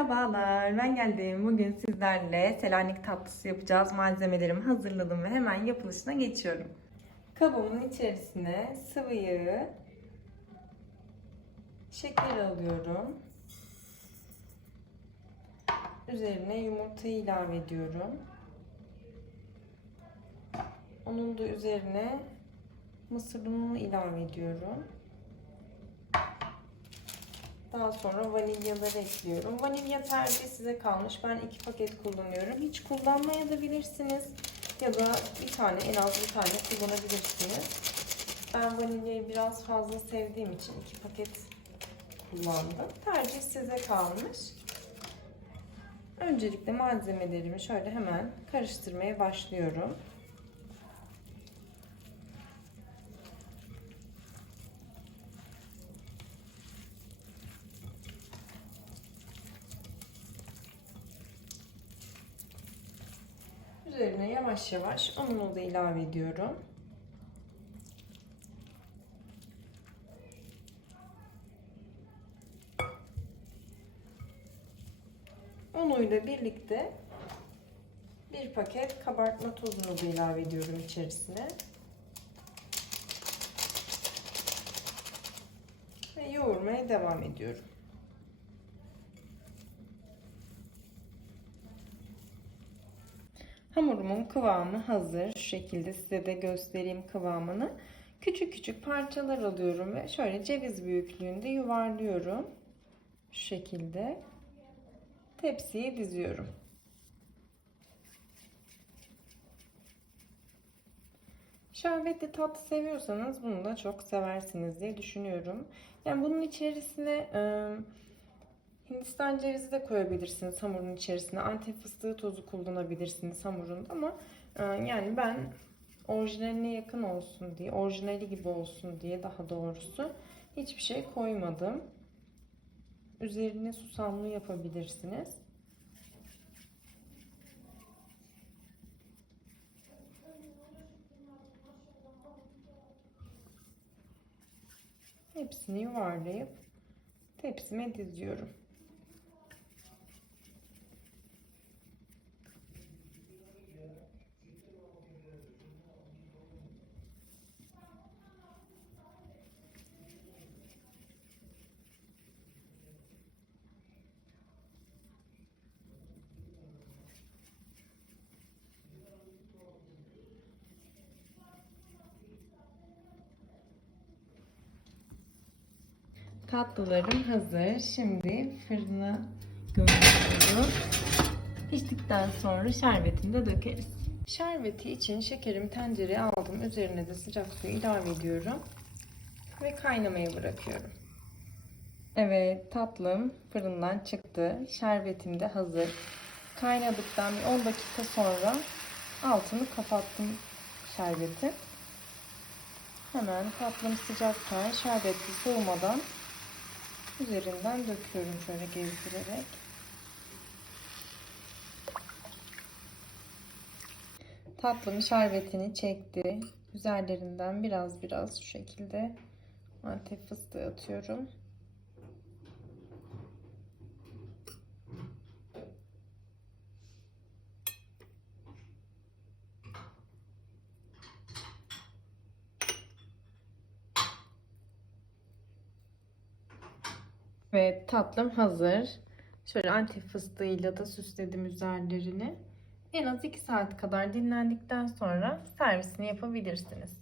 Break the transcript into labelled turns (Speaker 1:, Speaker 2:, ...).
Speaker 1: Merhabalar, ben geldim. Bugün sizlerle Selanik tatlısı yapacağız. Malzemelerimi hazırladım ve hemen yapılışına geçiyorum. Kabımın içerisine sıvı yağı, şeker alıyorum. Üzerine yumurtayı ilave ediyorum. Onun da üzerine mısır ununu ilave ediyorum. Daha sonra vanilyaları ekliyorum. Vanilya tercihi size kalmış. Ben iki paket kullanıyorum. Hiç kullanmayabilirsiniz. Ya da bir tane en az bir tane kullanabilirsiniz. Ben vanilyayı biraz fazla sevdiğim için iki paket kullandım. Tercih size kalmış. Öncelikle malzemelerimi şöyle hemen karıştırmaya başlıyorum. Üzerine yavaş yavaş ununu da ilave ediyorum. Unuyla birlikte bir paket kabartma tozunu da ilave ediyorum içerisine. Ve yoğurmaya devam ediyorum. Hamurumun kıvamı hazır. Şu şekilde size de göstereyim kıvamını. Küçük küçük parçalar alıyorum ve şöyle ceviz büyüklüğünde yuvarlıyorum. Şu şekilde tepsiye diziyorum. Şerbetli tatlı seviyorsanız bunu da çok seversiniz diye düşünüyorum. Yani bunun içerisine ıı, Hindistan cevizi de koyabilirsiniz hamurun içerisine. Antep fıstığı tozu kullanabilirsiniz hamurunda ama e, yani ben orijinaline yakın olsun diye, orijinali gibi olsun diye daha doğrusu hiçbir şey koymadım. Üzerine susamlı yapabilirsiniz. Hepsini yuvarlayıp tepsime diziyorum. Tatlılarım hazır. Şimdi fırına gönderiyorum. Piştikten sonra şerbetini de dökeriz. Şerbeti için şekerimi tencereye aldım. Üzerine de sıcak suyu ilave ediyorum. Ve kaynamaya bırakıyorum. Evet tatlım fırından çıktı. Şerbetim de hazır. Kaynadıktan bir 10 dakika sonra altını kapattım şerbeti. Hemen tatlım sıcakken şerbetli soğumadan üzerinden döküyorum şöyle gezdirerek. Tatlım şerbetini çekti. Üzerlerinden biraz biraz şu şekilde antep fıstığı atıyorum. Ve tatlım hazır. Şöyle antep fıstığıyla da süsledim üzerlerini. En az 2 saat kadar dinlendikten sonra servisini yapabilirsiniz.